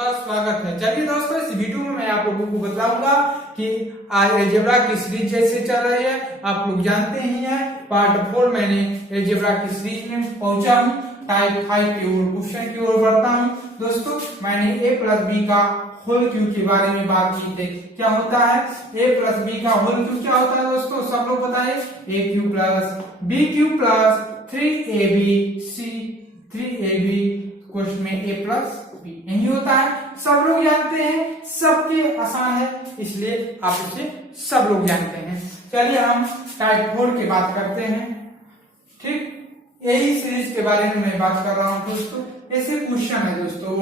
का स्वागत है। चलिए दोस्तों, इस वीडियो में मैं आप लोगों को बताऊंगा कि अलजेब्रा की सीरीज जैसे चल रही है, आप लोग जानते ही हैं। पार्ट 4 मैंने अलजेब्रा की सीरीज में पहुंचा हूं, टाइप 5 की ओर क्वेश्चन की ओर बढ़ता हूं। दोस्तों, मैंने a प्लस बी का होल क्यूब के बारे में बात की थी। क्या होता है a प्लस बी का होल क्यूब? क्या होता है दोस्तों, सब लोग बताइए। a cube plus b cube plus 3ab question में a प्लस बी यही होता है, सब लोग जानते हैं, सबके आसान है, इसलिए आप इसे सब लोग जानते हैं। चलिए हम टाइप 4 की बात करते हैं। ठीक, यही सीरीज के बारे में मैं बात कर रहा हूं दोस्तों। ऐसे क्वेश्चन है दोस्तों,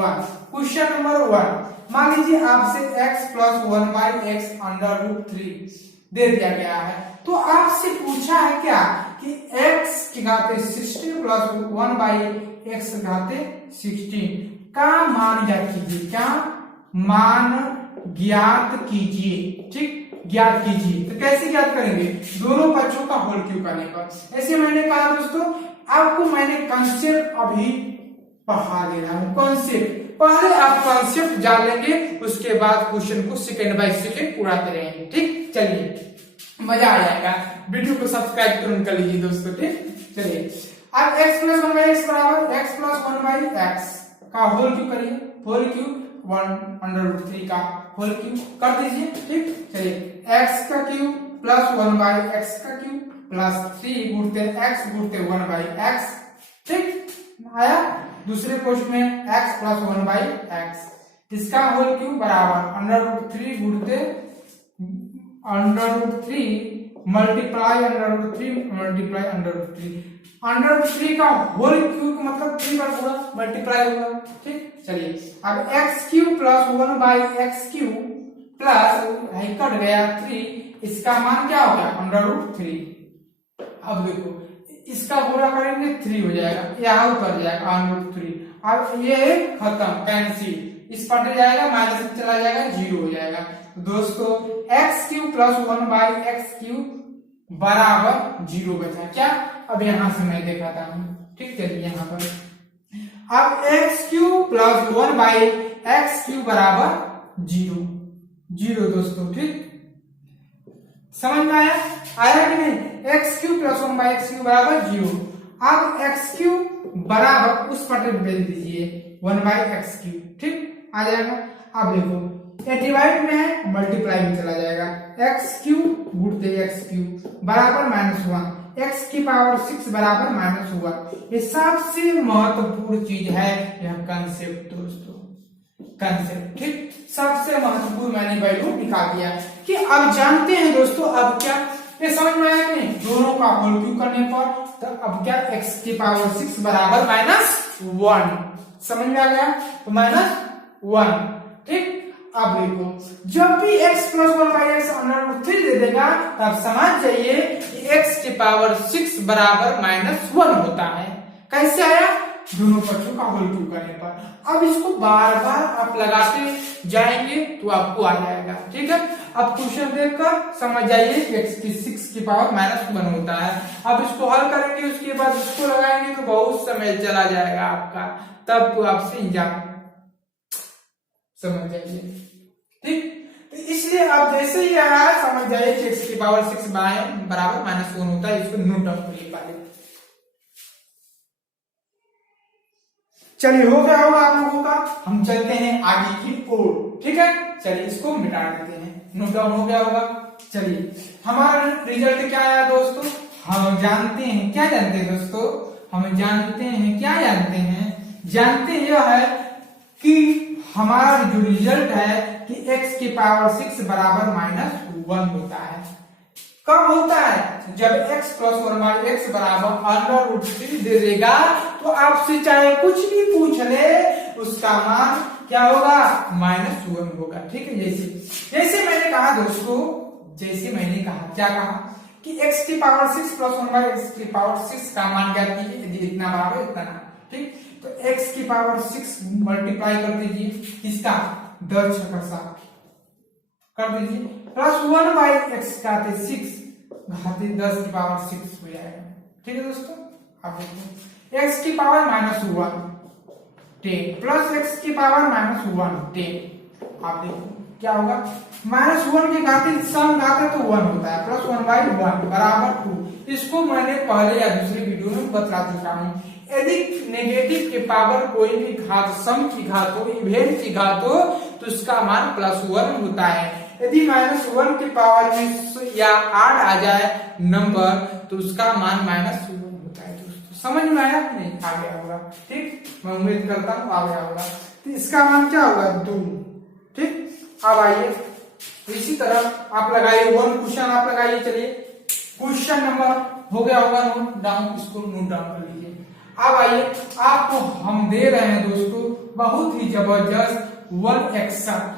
क्वेश्चन नंबर 1। मान लीजिए आपसे x plus 1/x under root 3 दे दिया गया है, तो आपसे पूछा है क्या कि x की घाते 16 प्लस 1/x घाते 16 का मान ज्ञात कीजिए। क्या मान ज्ञात कीजिए? ठीक, ज्ञात कीजिए। तो कैसे ज्ञात करेंगे? दोनों पक्षों का होल क्यूब करने पर। ऐसे मैंने कहा दोस्तों, आपको मैंने कॉन्सेप्ट अभी पढ़ा दे रहा हूं। कॉन्सेप्ट पहले आप कॉन्सेप्ट जान लेंगे, उसके बाद क्वेश्चन को सेकंड बाय सेकंड पूरा करेंगे। ठीक, चलिए मजा आ जाएगा। वीडियो को सब्सक्राइब तुरंत कर लीजिए दोस्तों। ठीक, चलिए अब x प्लस 1/x बराबर x प्लस 1/x का होल क्यूब करिए। होल क्यूब 1 अंडर रूट 3 का होल क्यूब कर दीजिए। ठीक, चलिए x का क्यूब प्लस 1/x का क्यूब प्लस 3 गुणते x गुणते 1/x। ठीक आया। दूसरे क्वेश्चन में x प्लस 1/x इसका होल क्यूब बराबर अंडर रूट 3 गुणते under root 3 multiply under root 3 multiply under root 3। Under root 3 का होल क्यूब मतलब 3 बार होगा, मल्टीप्लाई होगा। ठीक, चलिए अब x cube plus 1/x cube plus cut गया 3, इसका मान क्या हो गया? Under root 3। अब देखो इसका पूरा करेंगे 3 हो जाएगा, यहाँ उतर जाएगा अंडर रूट 3। अब ये खत्म, कैंसिल, इस पट जाएगा, माइनस चला जाएगा, 0 हो जाएगा। तो दोस्तों x cube plus 1/x cube बराबर 0 बचा। क्या? अब यहां से मैं दिखाता हूं। ठीक, चलिए यहां पर अब x cube plus 1/x cube बराबर 0 दोस्तों। ठीक, समझ में आया? आया कि नहीं? x cube plus 1/x cube बराबर 0। अब x क्यूब बराबर उस पटे पे भेज दीजिए 1/x क्यूब। ठीक, आ जाएगा। अब देखो ये डिवाइड में है, मल्टीप्लाई में चला जाएगा। x क्यूब गुणते x क्यूब बराबर -1, x की पावर 6 बराबर -1। ये सबसे महत्वपूर्ण चीज है, यह कंसेप्ट दोस्तों, कंसेप्ट। ठीक, सबसे महत्वपूर्ण मैंने वैल्यू निकाल दिया कि अब जानते हैं दोस्तों। अब क्या ये समझ में आया कि नहीं? दोनों का होल क्यूब करने पर तो अब क्या x की पावर 6 बराबर -1 समझ में आ गया, तो -1। ठीक, अब देखो जब भी x plus 1/x under root 3 दे देगा, तब समझ जाइए कि x की पावर 6 बराबर -1 होता है। कैसे आया? दोनों पक्षों का होल क्यूब करने पर। अब इसको बार बार आप लगाते जाएंगे तो आपको आ जाएगा। ठीक है, अब क्वेश्चन देखकर समझ जाइए कि x की 6 की पावर -1 होता है। अब इसको हल करेंगे, उसके बाद इसको लगाएंगे तो बहुत समय चला जाएगा आपका, तब तो आपसे एग्जाम समझ जाइए। ठीक, तो इसलिए आप जैसे ही आया समझ जाइए कि x की पावर 6 बराबर -1 होता है। इसको नोट डाउन करिए पहले। चलिए हो गया होगा आप लोगों का, हम चलते हैं आगे की ओर। ठीक है, चलिए इसको मिटा देते हैं, नोट डाउन हो गया होगा। चलिए हमारा रिजल्ट क्या आया दोस्तों? हम जानते हैं, क्या जानते हैं दोस्तों? हम जानते हैं, क्या जानते हैं? जानते यह है कि हमारा जो रिजल्ट है कि x की पावर 6 बराबर -1 होता है। कब होता है? जब x प्लस 1/x बराबर अंडर रूट 3 दे देगा, तो आपसे चाहे कुछ भी पूछ ले, उसका मान क्या होगा? -1 होगा। ठीक है, जैसे मैंने कहा दोस्तों, जैसे मैंने कहा, क्या कहा कि x की पावर 6 प्लस 1/x की पावर 6 का मान क्या कीजिए, इतना बराबर इतना। ठीक, तो x की पावर 6 मल्टीप्लाई कर दीजिए, किसका? 10 का 7 कर दीजिए, प्लस 1/x घाते 6 घाते 10 की पावर 6 हो जाएगा। ठीक है दोस्तों, अब देखो x की पावर -1 10 प्लस एक्स की पावर माइनस 1 10। आप देखो क्या होगा, माइनस 1 की घातीय सम घात है तो 1 होता है, प्लस 1/1 बराबर 2। इसको मैंने पहले या दूसरे वीडियो में बता चुका हूं। यदि नेगेटिव के पावर कोई भी घात, सम की घात हो, इवेंट की घात हो, तो उसका मान +1 होता है। यदि -1 के पावर में या 8 आ जाए नंबर, तो उसका मान -1 होता है। दोस्तों समझ में आया कि नहीं? आ गया होगा, ठीक, मैं उम्मीद करता हूँ आ गया होगा। तो इसका मान क्या होगा? 2। ठीक, अब आइए इसी तरह आप लगाइए 1 क्वेश्चन आप लगाइए। चलिए क्वेश्चन नंबर हो गया होगा नोट डाउन, इसको नोट डाउन कर लीजिए। अब आइए आपको हम दे रहे हैं दोस्तों बहुत ही जबरदस्त 161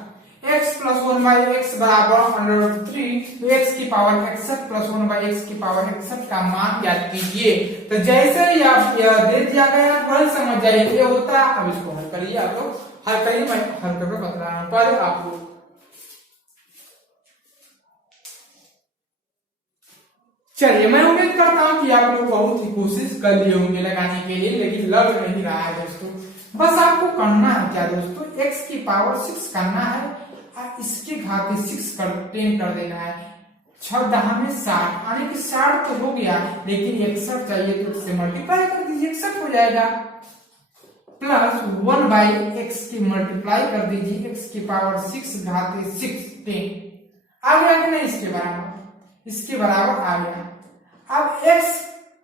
x + 1/x बराबर √3 x की पावर 61 + 1/x की पावर 61 का मान ज्ञात कीजिए। तो जैसे ही आप यह दे दिया गया तुरंत समझ जाइए ये होता है। अब इसको हल करिए, आप लोग हल करिए, मैं हल करके बता रहा हूं। पहले आप लोग चलिए, मैं उम्मीद करता हूं कि आप लोग बहुत ही कोशिश कर लिए होंगे लगाने के लिए, लेकिन लग नहीं रहा है दोस्तों। बस आपको करना है क्या दोस्तों, x की पावर 6 करना है और इसके घातीय 6 कर 10 कर देना है। 6 10 में 60, यानी कि 60 तो हो गया, लेकिन 61 चाहिए तो इससे मल्टीप्लाई कर दीजिए, 61 हो जाएगा। प्लस 1/x की मल्टीप्लाई कर दीजिए, x की पावर 6 घातीय 6 10 आ गया कि नहीं? इसके बराबर आ गया। अब x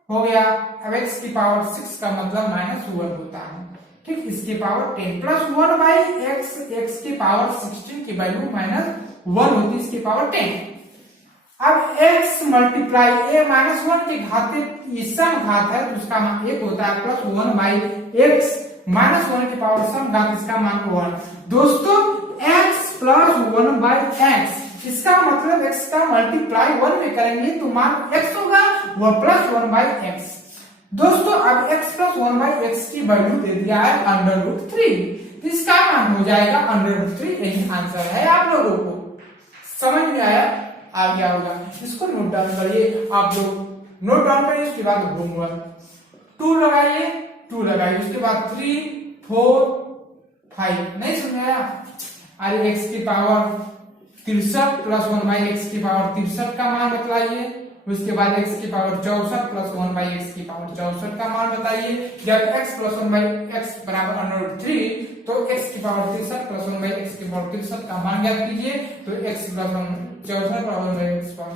हो गया, अब x की पावर 6 का मतलब -1 होता है। ठीक, इसकी पावर 10 प्लस 1/x, x की पावर 16 की वैल्यू -1 होती है, इसकी पावर 10। अब x मल्टीप्लाई a -1 की घातीय सम घात है तो उसका मान 1 होता है, प्लस 1/x -1 की पावर सम घात, इसका मान 1। दोस्तों x प्लस 1/x, इसका मतलब x का मल्टीप्लाई 1 में करेंगे तो मान x होगा, वह प्लस 1/x। दोस्तों अब x प्लस 1/x की वैल्यू दे दिया है √3, इसका मान हो जाएगा √3। यही आंसर है आप लोगों को। समझ में आया? आ गया होगा। इसको नोट डाउन करिए, आप लोग नोट डाउन करिए। उसके बाद होमवर्क 2 लगाइए, 2 लगाइए, उसके बाद 3 4 5 नहीं समझ आया? अरे x की पावर 63 प्लस 1/x की पावर 63 का मान बतलाइए। उसके बाद x की पावर 64 प्लस 1/x की पावर 64 का मान बताइए। जब x प्लस 1/x बराबर √3 तो x की पावर 63 प्लस 1/x की पावर 63 का मान ज्ञात कीजिए। तो x प्लस 64 बराबर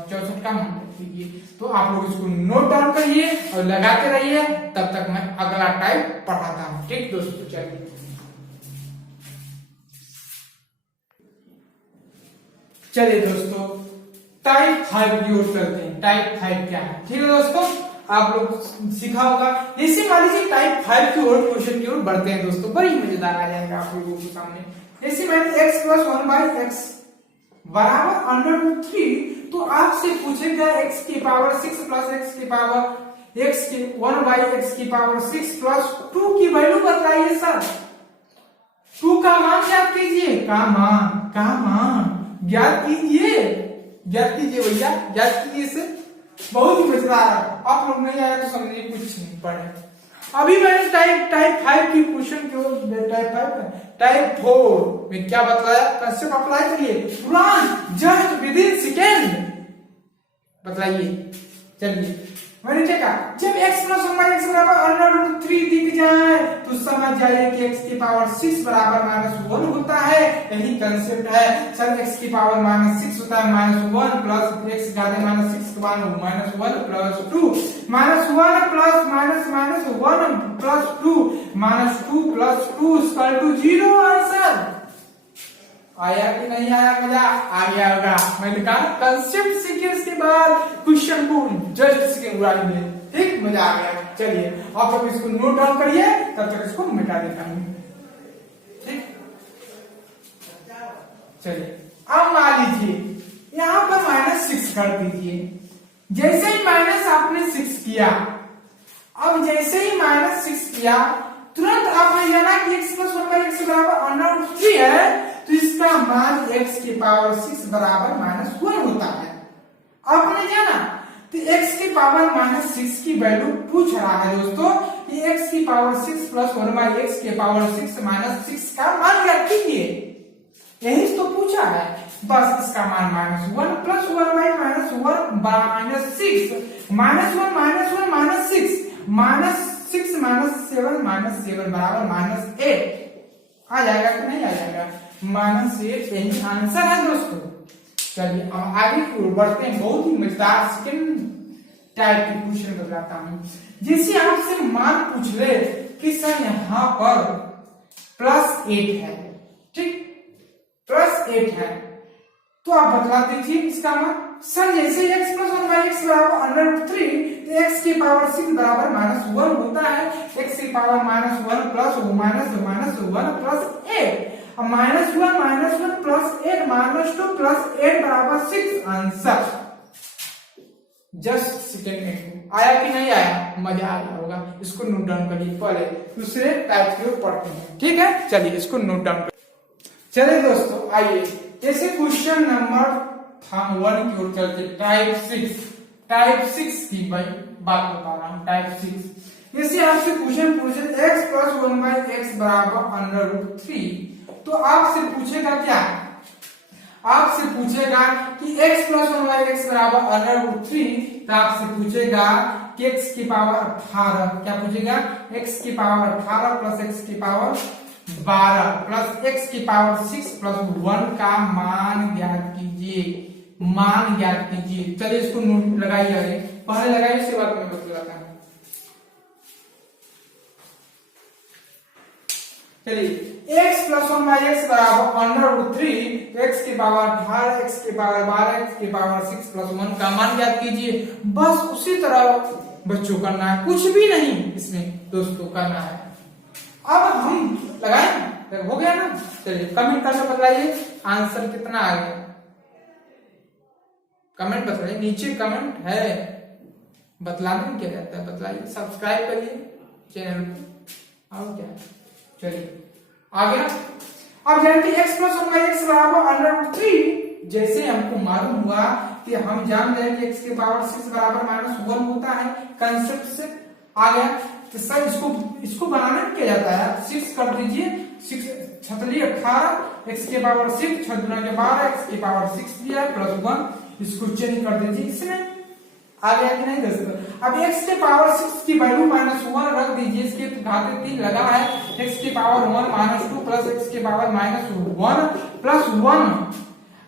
64 का मान ज्ञात कीजिए। तो आप लोग इसको नोट डाउन करिए और लगाते रहिए, तब तक मैं अगला टाइप पढ़ाता हूँ। ठीक दोस्तों, चलिए चलिए दोस्तों टाइप 5 की ओर चलते हैं। टाइप 5 क्या है? ठीक है दोस्तों, आप लोग सीखा होगा। जैसे मान लीजिए टाइप 5 की ओर क्वेश्चन की ओर बढ़ते हैं दोस्तों, बड़ी मजेदार आ जाएगा आप लोगों के सामने। जैसे मैंने x प्लस 1/x बराबर √3, तो आपसे पूछेगा x की पावर 6 प्लस x की पावर x की 1/x की पावर 6 प्लस 2 की वैल्यू बताइए सर। 2 का मान ज्ञात कीजिए, का मान ज्ञात कीजिए, ज्ञात कीजिए भैया, ज्ञात कीजिए। इसे बहुत ही मजेदार है। आप लोग नहीं आया तो समझिए कुछ नहीं पढ़े। अभी मैंने टाइप 5 की क्वेश्चन की टाइप 4 में क्या बताया, कंसेप्ट अप्लाई करिए तुरंत, जस्ट विद इन सेकेंड बताइए। चलिए मैंने क्या कहा, जब x प्लस 1/x बराबर √3 दिख जाए तो समझ जाइए कि x की पावर 6 बराबर -1 होता है। यही कंसेप्ट है सर। x की पावर -6 होता है, -1 प्लस x घाते -6 के बाद -1 plus 2 -1 plus -1 plus 2 -2 plus 2 equal to 0। Answer आया कि नहीं आया? मजा आ गया होगा। मैंने कहा कंसेप्ट सीखिए, उसके बाद क्वेश्चन को जस्ट सीखे उड़ाएंगे। ठीक, मजा आ गया। चलिए आप लोग इसको नोट डाउन करिए, तब तक इसको मिटा देता हूं। ठीक, चलिए अब मान लीजिए यहाँ पर -6 कर दीजिए। जैसे ही माइनस आपने 6 किया, अब जैसे ही -6 किया तुरंत आपने जाना कि x प्लस 1/x बराबर √3 है, तो इसका मान x की पावर 6 बराबर -1 होता है। आपने जाना तो x की पावर माइनस 6 की वैल्यू पूछ रहा है दोस्तों कि x की पावर 6 प्लस 1 बाई एक्स की पावर 6 माइनस 6 का मान ज्ञात कीजिए, यही तो पूछा है। बस इसका मान minus 1 plus 1 by minus 1 minus 6 minus 1 minus 6 minus 6 minus 7 बराबर माइनस 8 आ जाएगा कि नहीं आ जाएगा, माइनस 8 यही आंसर है दोस्तों। चलिए अब आगे की ओर बढ़ते हैं, बहुत ही मजेदार सेकंड टाइप के क्वेश्चन बताता हूं। जैसे आपसे मान पूछ ले कि सर यहाँ पर प्लस 8 है, ठीक, प्लस 8 है, तो आप बतला दीजिए इसका मान। सर जैसे x प्लस 1 बाई एक्स बराबर अंडर रूट 3, तो x की पावर 6 बराबर माइनस 1 होता है, x की power minus 1 plus minus 1 plus 8, अब माइनस 1 प्लस 8 माइनस 2 प्लस 8 बराबर 6 आंसर। जस्ट सेकेंड आया कि नहीं आया, मजा आ गया होगा, इसको नोट डाउन करिए। पहले दूसरे टाइप की ओर पढ़ते हैं, ठीक है, चलिए इसको नोट डाउन करिए। चलिए दोस्तों आइए, जैसे क्वेश्चन नंबर हम 1 की ओर चलते, टाइप 6 की बात बता रहा हूं, टाइप 6। जैसे आपसे क्वेश्चन पूछे x प्लस 1 बाई एक्स बराबर अंडर रूट 3, तो आपसे पूछेगा क्या, आपसे पूछेगा कि x प्लस 1 बाई एक्स बराबर अंडर रूट 3, तो आपसे पूछेगा कि x की पावर 18, क्या पूछेगा, x की पावर 18 प्लस x की पावर 12 प्लस x की पावर 6 प्लस 1 का मान ज्ञात कीजिए, मान ज्ञात कीजिए। चलिए इसको नोट लगाइए, आगे पहले लगाइए, इसके बाद मैं बताता हूं। चलिए x प्लस 1 बाई एक्स बराबर अंडर रूट 3, तो x की पावर 18, x की पावर 12, x की पावर 6 प्लस 1 का मान ज्ञात कीजिए। बस उसी तरह बच्चों करना है, कुछ भी नहीं इसमें दोस्तों करना है। अब हम लगाएं, हो गया ना। चलिए कमेंट करके बताइए आंसर कितना आ गया, कमेंट बताइए, नीचे कमेंट है, बतलाने में क्या जाता है, बतलाइए, सब्सक्राइब करिए चैनल को, और क्या। चलिए आ गया। अब जानते हैं x प्लस 1 बाई एक्स बराबर अंडर रूट 3, जैसे हमको मालूम हुआ कि हम जान रहे हैं कि x की पावर 6 बराबर माइनस 1 होता है, कंसेप्ट से आ गया। तो सर इसको बनाने में क्या जाता है, 6 कर दीजिए, 6 छतली 18, x की पावर 6 6 गुना के 12, x की पावर 6 दिया प्लस 1, इसको चेंज कर दीजिए, इसमें आ गया कि नहीं दोस्तों। अब x के पावर 6 की वैल्यू माइनस 1 रख दीजिए, इसके घाते 3 लगा है, x की पावर 1 माइनस 2 प्लस x की पावर माइनस 1 प्लस 1।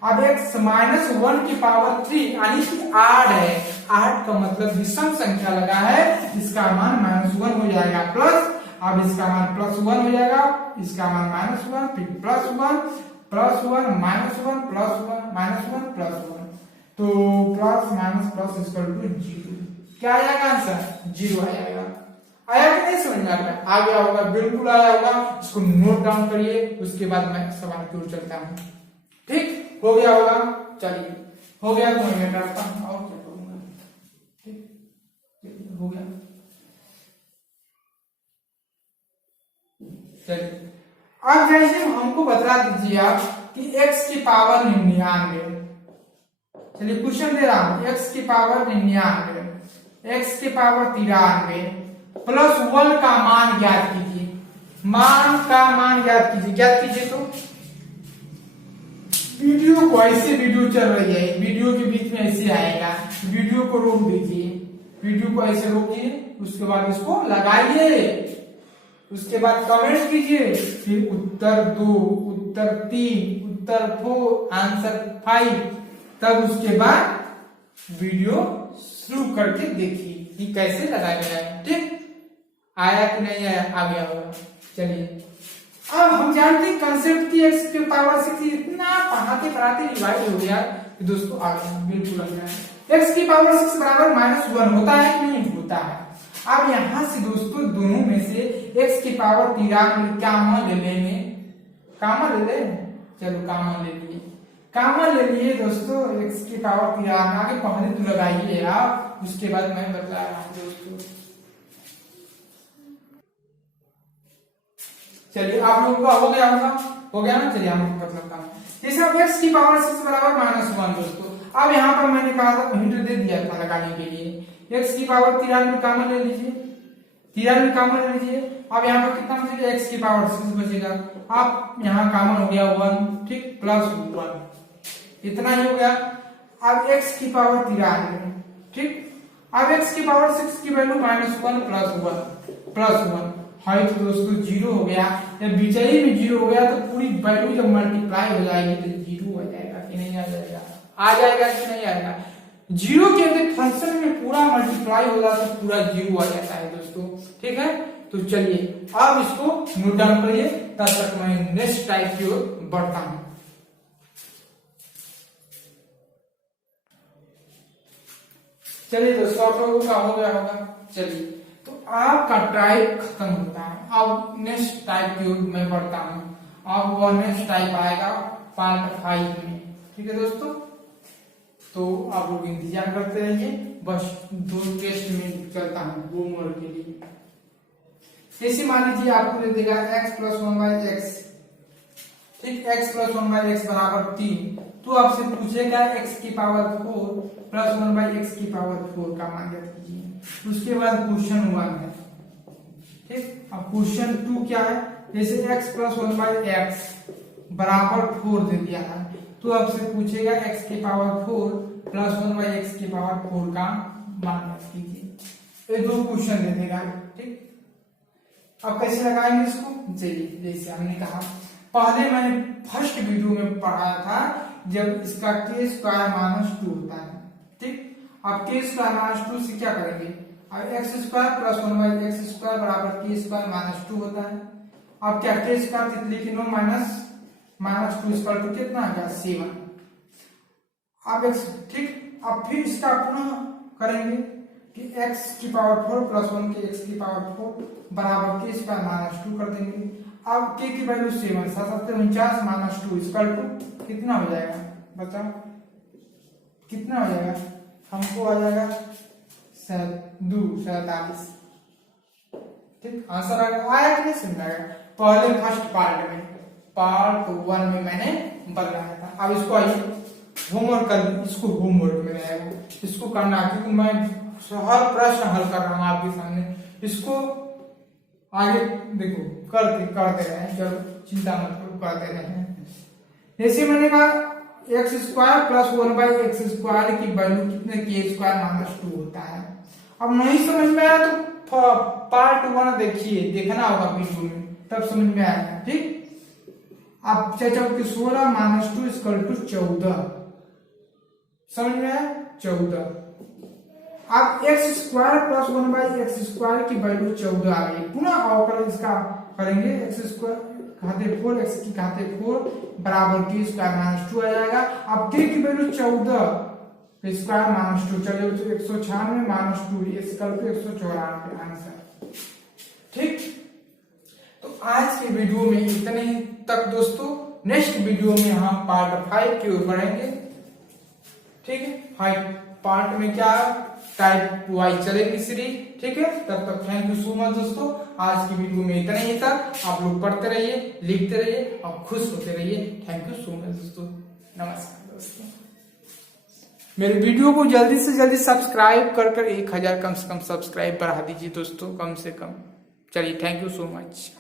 अब x माइनस 1 की पावर 3 यानी कि 8 है, 8 का मतलब विषम संख्या लगा है, इसका मान माइनस 1 हो जाएगा प्लस, अब इसका मान प्लस 1 हो जाएगा, इसका मान माइनस 1 फिर plus 1 minus 1 plus 1 minus 1 plus 1, तो plus minus plus equal to 0। क्या आएगा आंसर, 0 आ जाएगा। आया कि नहीं समझ में आ गया, आ गया होगा, बिल्कुल आया होगा। इसको नोट डाउन करिए, उसके बाद मैं सवाल की ओर चलता हूँ, ठीक हो गया होगा। चलिए हो गया तो मैं करता हूँ, और क्या करूंगा, ठीक हो गया। चलिए अब जैसे हमको बता दीजिए आप कि x की पावर 99, चलिए क्वेश्चन दे रहा हूं, x की पावर 99, x की पावर 93 प्लस 1 का मान ज्ञात कीजिए, मान का मान ज्ञात कीजिए, ज्ञात कीजिए। तो वीडियो को ऐसे, वीडियो चल रही है, वीडियो के बीच में ऐसे आएगा, वीडियो को रोक दीजिए, वीडियो को ऐसे रोकिए, उसके बाद इसको लगाइए, उसके बाद कमेंट कीजिए, फिर उत्तर 2, उत्तर 3, उत्तर 4, आंसर 5, तब उसके बाद वीडियो शुरू करके देखिए कि कैसे लगाया गया है, ठीक आया कि नहीं आया, आ गया होगा। चलिए अब हम जानते हैं कंसेप्ट की x की पावर 6 इतना पढ़ाते रिवाइज हो गया कि दोस्तों आ गया, बिल्कुल आ गया। x की पावर 6 बराबर माइनस 1 होता है कि नहीं होता है। अब यहां से दोस्तों दोनों में से x की पावर 93 कॉमन ले लेंगे, कॉमन ले लें, चलो कॉमन ले लिए, कॉमन ले लिए दोस्तों, x की पावर 93 आगे पहले तो लगाइए आप, उसके बाद मैं बता रहा हूं दोस्तों। चलिए आप लोगों का हो गया होगा, हो गया ना। चलिए हम मतलब जैसे अब x की पावर 6 बराबर माइनस 1 दोस्तों, अब यहाँ पर मैंने कहा था हिंट दे दिया था लगाने के लिए, x की पावर 93 कॉमन ले लीजिए, 93 कॉमन ले लीजिए। अब यहाँ पर कितना बचेगा, x की पावर 6 बचेगा। अब यहाँ कॉमन हो गया 1, ठीक, प्लस 1, इतना ही हो गया। अब x की पावर 93, ठीक, अब x की पावर 6 की वैल्यू -1 प्लस 1 है तो दोस्तों 0 हो गया। जब बीचाई में 0 हो गया तो पूरी वैल्यू जब मल्टीप्लाई हो जाएगी तो 0 हो जाएगा कि नहीं आ जाएगा, आ जाएगा कि नहीं आएगा। 0 के अंदर फंक्शन में पूरा मल्टीप्लाई हो जाता तो पूरा 0 आ जाता है दोस्तों, ठीक है। तो चलिए अब इसको नोट डाउन करिए, तब तक मैं नेक्स्ट टाइप की ओर बढ़ता हूं। चलिए दोस्तों आप लोगों का हो गया होगा। चलिए तो आपका टाइप खत्म होता है, अब नेक्स्ट टाइप की ओर मैं बढ़ता हूँ। अब वह नेक्स्ट टाइप आएगा पार्ट 5 में, ठीक है दोस्तों। तो आप लोग इंतजार करते रहिए, बस 2 टेस्ट में चलता हूँ होमवर्क के लिए। जैसे मान लीजिए आपको दे देगा x + 1/x, ठीक, x + 1/x बराबर 3, तो आपसे पूछेगा x की पावर 4 + 1/x की पावर 4 का मान ज्ञात कीजिए। उसके बाद क्वेश्चन 1 है, ठीक। अब क्वेश्चन 2 क्या है, जैसे x + 1/x बराबर 4 दे दिया है, तो आपसे पूछेगा x की पावर 4 + 1/x की पावर 4 का मान ज्ञात कीजिए। ये 2 क्वेश्चन दे देगा, ठीक। अब कैसे लगाएंगे इसको, चलिए जैसे हमने कहा पहले मैंने फर्स्ट वीडियो में पढ़ाया था, जब इसका k² - 2 होता है, ठीक। अब k² - 2 से क्या करेंगे, अब x² + 1/x² बराबर k² - 2 होता है। अब क्या k² तितली की नो -2 = कितना आ गया 7। अब x, ठीक, अब फिर इसका पुनः करेंगे कि x की पावर 4 + 1 के x की पावर 4 बराबर k² - 2 कर देंगे। अब k की वैल्यू 7, 7 × 49 - 2 = कितना हो जाएगा, बताओ कितना हो जाएगा, हमको आ जाएगा 2 47, ठीक। आंसर आया कि नहीं समझ आएगा। पहले फर्स्ट पार्ट 1 में मैंने बनाया था। अब इसको आइए होमवर्क कर, इसको होमवर्क में रहेगा, इसको करना, क्योंकि मैं हर प्रश्न हल कर रहा हूं आपके सामने। इसको आगे देखो करते रहे, चलो चिंता मत करो, करते रहे। जैसे मैंने कहा x² + 1/x² की वैल्यू कितने k² - 2 होता है। अब नहीं समझ में आया तो पार्ट 1 देखिए, देखना होगा वीडियो में, तब समझ में आएगा, ठीक। अब 4 के 16 - 2 = 14, समझ में आया 14। अब x² + 1/x² की वैल्यू 14 आ गई। पुनः अवकलन इसका करेंगे, x² घाते 4 x की घाते 4 बराबर k² - 2 आ जाएगा। अब k की वैल्यू 14 k² - 2, चलिए 196 - 2 = 194 आंसर, ठीक। तो आज के वीडियो में इतने तक दोस्तों। नेक्स्ट वीडियो में हम पार्ट 5 की ओर बढ़ेंगे, ठीक है। 5 पार्ट में क्या टाइप वाइज चलेगी सीरीज, ठीक है। तब तक थैंक यू सो मच दोस्तों। आज की वीडियो में इतना ही था। आप लोग पढ़ते रहिए, लिखते रहिए और खुश होते रहिए। थैंक यू सो मच दोस्तों, नमस्कार दोस्तों। मेरे वीडियो को जल्दी से जल्दी सब्सक्राइब कर 1000 कम से कम सब्सक्राइब बढ़ा दीजिए दोस्तों, कम से कम। चलिए थैंक यू सो मच।